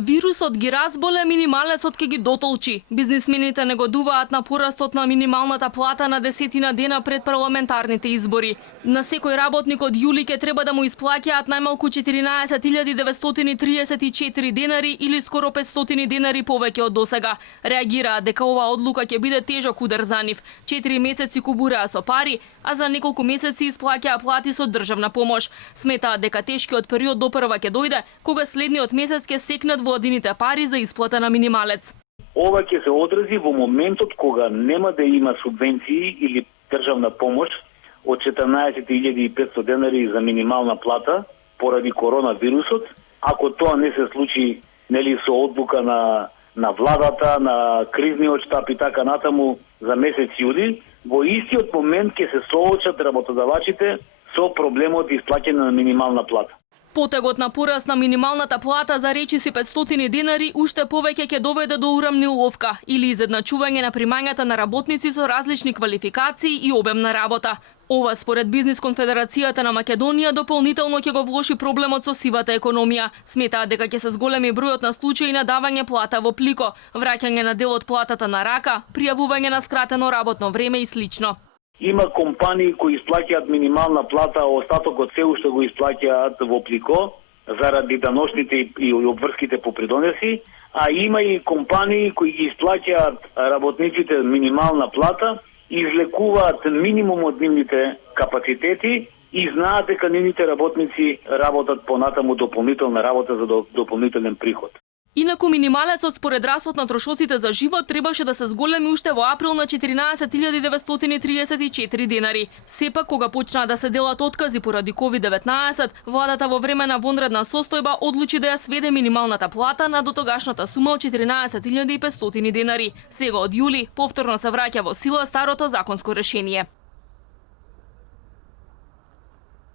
Вирусот ги разболе, минималецот ке ги дотолчи. Бизнисмените негодуваат на порастот на минималната плата на 10 дена пред парламентарните избори. На секој работник од јули ке треба да му исплаќаат најмалку 14.934 денари или скоро 500 денари повеќе од досега. Реагираат дека оваа одлука ќе биде тежок удар за нив. 4 месеци кубураа со пари, а за неколку месеци исплаќаа плати со државна помош. Сметаат дека тешкиот период допрва ќе дојде кога следниот месец ќе стекнат владините пари за исплата на минималец. Ова ќе се одрази во моментот кога нема да има субвенции или државна помош од 14.500 денари за минимална плата поради коронавирусот. Ако тоа не се случи со одлука на владата, на кризниот штаб и така натаму за месец јули, во истиот момент ќе се соочат работодавачите со проблемот исплаќање на минимална плата. Потегот на пораст на минималната плата за речиси 500 денари уште повеќе ќе доведе до урамниловка или изедначување на примањата на работници со различни квалификации и обем на работа. Ова според Бизнис конфедерацијата на Македонија дополнително ќе го влоши проблемот со сивата економија. Сметаат дека ќе се зголеми бројот на случаи на давање плата во плико, враќање на дел од платата на рака, пријавување на скратено работно време и слично. Има компании кои исплаќаат минимална плата, а остатокот се уште го исплаќаат во плико заради даношните и обврските по придонеси, а има и компании кои ги исплаќаат работниците минимална плата, излекуваат минимум од нивните капацитети и знаат дека нивните работници работат понатаму дополнителна работа за дополнителен приход. Инаку минималецот според растот на трошоците за живот требаше да се зголеми уште во април на 14.934 денари. Сепак кога почнаа да се делат откази поради COVID-19, владата во време на вонредна состојба одлучи да ја сведе минималната плата на дотогашната сума од 14.500 денари. Сега од јули повторно се враќа во сила старото законско решение.